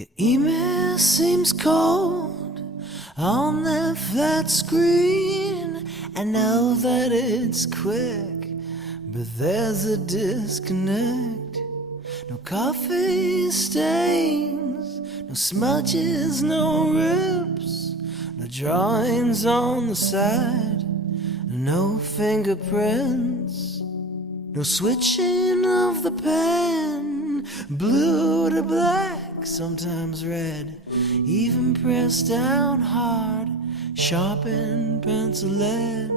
Your email seems cold on that flat screen. I know that it's quick, but there's a disconnect. No coffee stains, no smudges, no rips, no drawings on the side, no fingerprints, no switching of the pen, blue to black, sometimes red, even pressed down hard, sharpened pencil lead.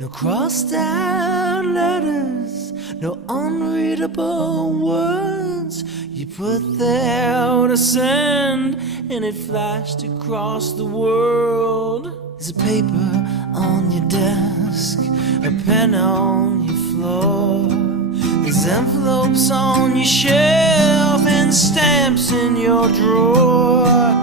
No crossed out letters, no unreadable words you put there to send, and it flashed across the world. There's a paper on your desk, a pen on your floor. There's envelopes on your shelf and stamps in your drawer.